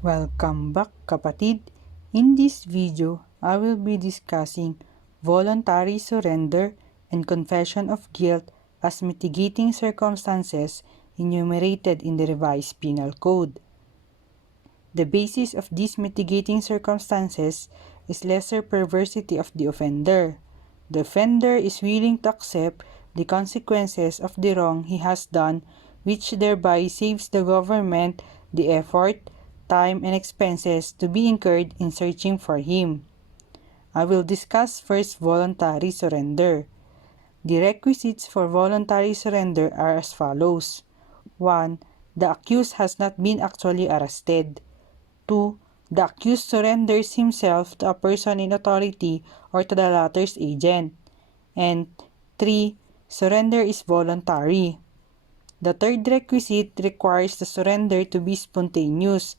Welcome back, kapatid. In this video, I will be discussing voluntary surrender and confession of guilt as mitigating circumstances enumerated in the revised penal code. The basis of these mitigating circumstances is lesser perversity of the offender. The offender is willing to accept the consequences of the wrong he has done, which thereby saves the government the effort, time, and expenses to be incurred in searching for him. I will discuss first voluntary surrender. The requisites for voluntary surrender are as follows. 1. The accused has not been actually arrested. 2. The accused surrenders himself to a person in authority or to the latter's agent. And 3. Surrender is voluntary. The third requisite requires the surrender to be spontaneous,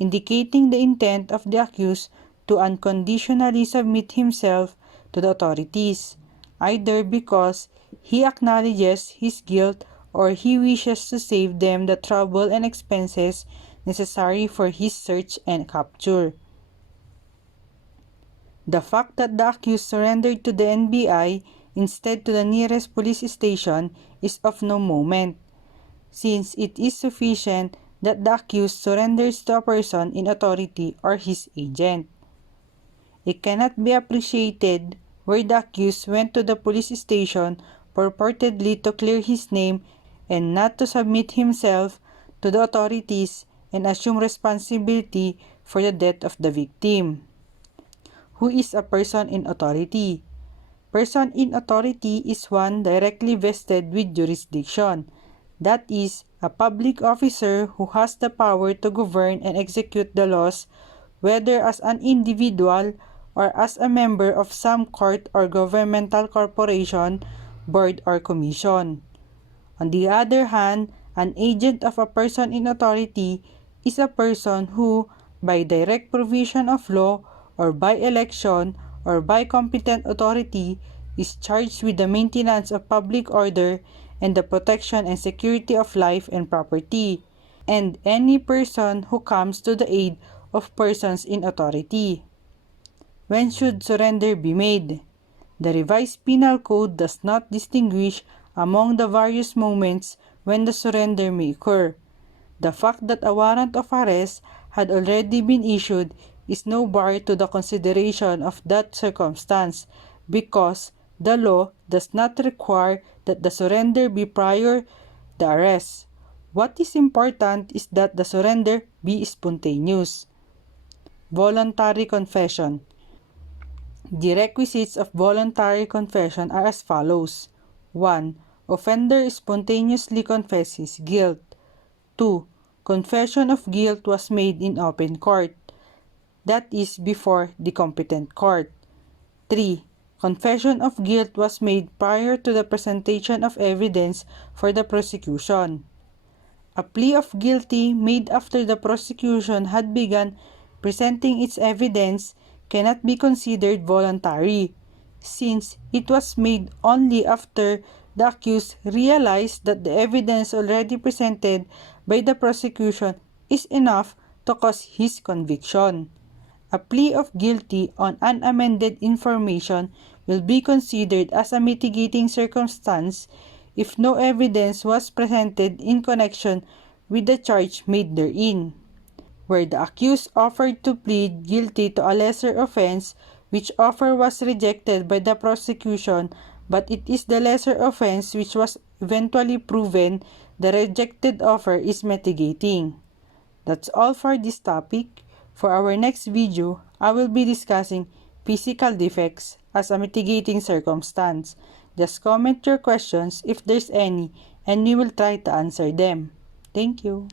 indicating the intent of the accused to unconditionally submit himself to the authorities, either because he acknowledges his guilt or he wishes to save them the trouble and expenses necessary for his search and capture. The fact that the accused surrendered to the NBI instead to the nearest police station is of no moment, since it is sufficient that the accused surrenders to a person in authority or his agent. It cannot be appreciated where the accused went to the police station purportedly to clear his name and not to submit himself to the authorities and assume responsibility for the death of the victim. Who is a person in authority? Person in authority is one directly vested with jurisdiction, that is, a public officer who has the power to govern and execute the laws, whether as an individual or as a member of some court or governmental corporation, board, or commission. On the other hand, an agent of a person in authority is a person who, by direct provision of law or by election or by competent authority, is charged with the maintenance of public order and the protection and security of life and property, and any person who comes to the aid of persons in authority. When should surrender be made? The revised penal code does not distinguish among the various moments when the surrender may occur. The fact that a warrant of arrest had already been issued is no bar to the consideration of that circumstance, because the law does not require that the surrender be prior the arrest. What is important is that the surrender be spontaneous. Voluntary confession. The requisites of voluntary confession are as follows. 1. Offender spontaneously confesses guilt. 2. Confession of guilt was made in open court, that is, before the competent court. 3. Confession of guilt was made prior to the presentation of evidence for the prosecution. A plea of guilty made after the prosecution had begun presenting its evidence cannot be considered voluntary, since it was made only after the accused realized that the evidence already presented by the prosecution is enough to cause his conviction. A plea of guilty on unamended information will be considered as a mitigating circumstance if no evidence was presented in connection with the charge made therein. Where the accused offered to plead guilty to a lesser offense, which offer was rejected by the prosecution, but it is the lesser offense which was eventually proven, the rejected offer is mitigating. That's all for this topic. For our next video, I will be discussing physical defects as a mitigating circumstance. Just comment your questions if there's any, and we will try to answer them. Thank you.